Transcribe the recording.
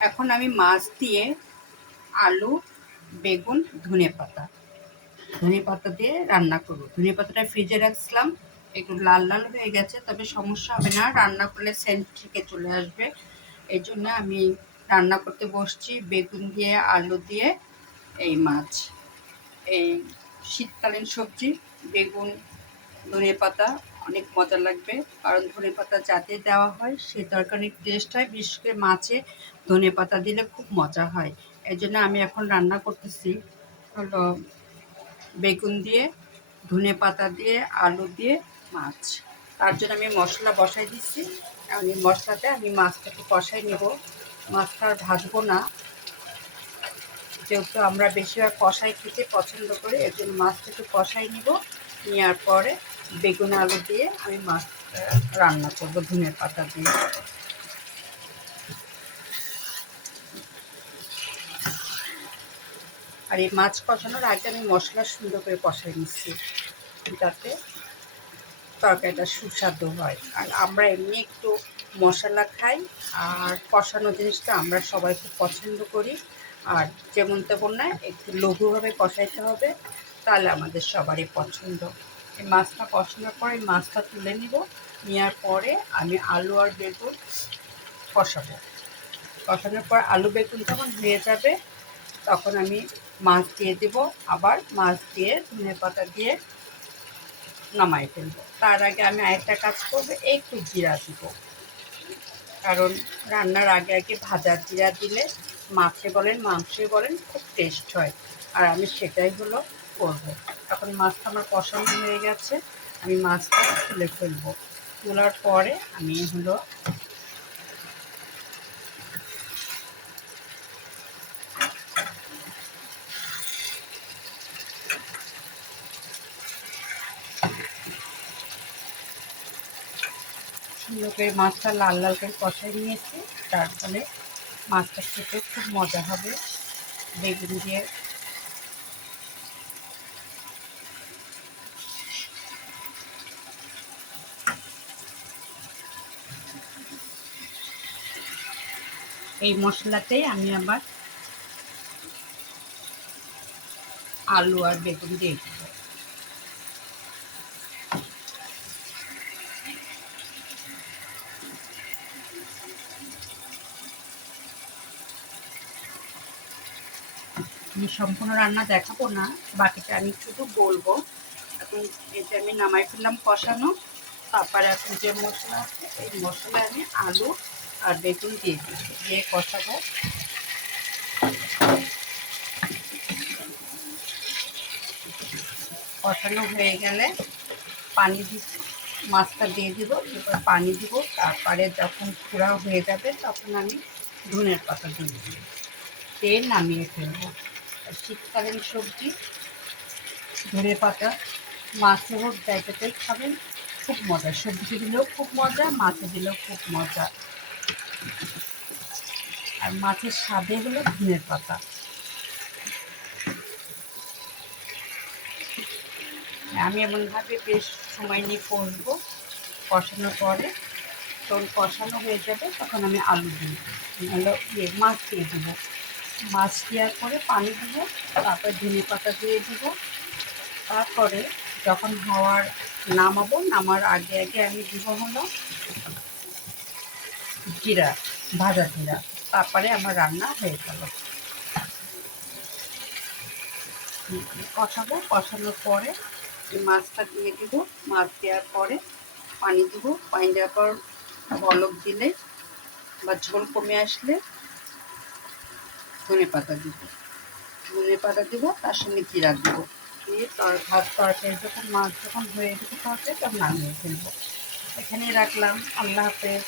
এখন আমি মাছ দিয়ে আলু, বেগুন, ধনেপাতা দিয়ে রান্না করব। ধনেপাতাটা ফ্রিজে রাখছিলাম, একটু লাল লাল হয়ে গেছে, তবে সমস্যা হবে না, রান্না করলে সেন্ট থেকে চলে আসবে। এই জন্য আমি রান্না করতে বসছি। বেগুন দিয়ে আলু দিয়ে এই মাছ, এই শীতকালীন সবজি। বেগুন, ধনেপাতা অনেক মজা লাগবে, কারণ ধনেপাতা যাতে দেওয়া হয় সে তরকারির টেস্ট হয়। বিশেষ করে মাছে ধনেপাতা দিলে খুব মজা হয়। এই জন্য আমি এখন রান্না করতেছি হলো বেগুন দিয়ে, ধনেপাতা দিয়ে, আলু দিয়ে মাছ। তার জন্য আমি মশলা বসাই দিচ্ছি। এখন এই মশলাতে আমি মাছটাকে কষাই নেব। মাছটা আর ভাজবো না, যেহেতু আমরা বেশিরভাগ কষাই খেতে পছন্দ করি, এর জন্য মাছটাকে কষাই নিব। নেওয়ার পরে বেগুন আলু দিয়ে আমি মাছটা রান্না করব ধনেপাতা দিয়ে। আর এই মাছ কষানোর আগে আমি মশলা সুন্দর করে কষাই নিচ্ছি, যাতে তরকারিটা সুস্বাদু হয়। আর আমরা এমনি একটু মশলা খাই, আর কষানো জিনিসটা আমরা সবাই খুব পছন্দ করি। আর যেমন তেমন না, একটু লঘুভাবে কষাইতে হবে, তাহলে আমাদের সবারই পছন্দ। এই মাছটা কষানোর পরে এই মাছটা তুলে নিব। নেওয়ার পরে আমি আলু আর বেগুন কষাবো। কষানোর পর আলু বেগুন যখন হয়ে যাবে, তখন আমি মাছ দিয়ে দেব। আবার মাছ দিয়ে ধনেপাতা দিয়ে নামাই ফেলবো। তার আগে আমি আরেকটা কাজ করবো, একটু জিরা দিব, কারণ রান্নার আগে আগে ভাজা জিরা দিলে মাছে বলেন মাংসে বলেন খুব টেস্ট হয়। আর আমি সেটাই হলো করবো। এখন মাছটা আমার কষানো হয়ে গেছে, আমি মাছটা তুলে ফেলবো। তোলার পরে আমি হলো সুন্দর করে মাছটা লাল লাল করে কষাই নিয়েছি। তার ফলে মাছটা খেতে খুব মজা হবে। বেগুন দিয়ে এই মশলাতেই আমি আবার আলু আর বেগুন দিয়ে দেবো। আমি সম্পূর্ণ রান্না দেখাবো না, বাকিটা আমি শুধু বলবো। এখন এটা আমি নামাই ফেললাম কষানো। তারপরে এখন যে মশলা আছে, এই মশলা আমি আলু আর বেগুন দিয়ে দিই, দিয়ে কষাবো। কষানো হয়ে গেলে পানি দিচ্ছি, মাছটা দিয়ে দিব, এরপর পানি দিব। তারপরে যখন পুরা হয়ে যাবে তখন আমি ধনের পাতা দিয়ে দিব, তেল নামিয়ে ফেলবো। শীতকালীন সবজি ধনে পাতা মাছে হোক জায়গাতেই খাবেন, খুব মজা। সবজি দিলেও খুব মজা, মাছে দিলেও খুব মজা। আর মাছের স্বাদে হলো ধনের পাতা। আমি এমনভাবে বেশ সময় নিয়ে কষবো। কষানোর পরে যখন কষানো হয়ে যাবে তখন আমি আলু দিই, হলো মাছ দিয়ে দেবো। মাছ দেওয়ার পরে পানি দিব, তারপরে ধনে পাতা দিয়ে দিব। তারপরে যখন নামাবো, নামার আগে আগে আমি দিব হলো জিরা, ভাজা জিরা। তারপরে আমার রান্না হয়ে গেল। কষাবো, কষানোর পরে এই মাছটা দিয়ে দিব। মাছ দেওয়ার পরে পানি দিব, পানি দেওয়ার পর বলক দিলে বা ঝোল কমে আসলে ধনে পাতা দিব। ধনে পাতা দিব, তার সঙ্গে জিরা দিব। দিয়ে ভাত তরকারি যখন মাছ যখন হয়ে যেতে তরকারি তখন নামিয়ে ফেলবো। এখানেই রাখলাম। আল্লাহ হাফেজ।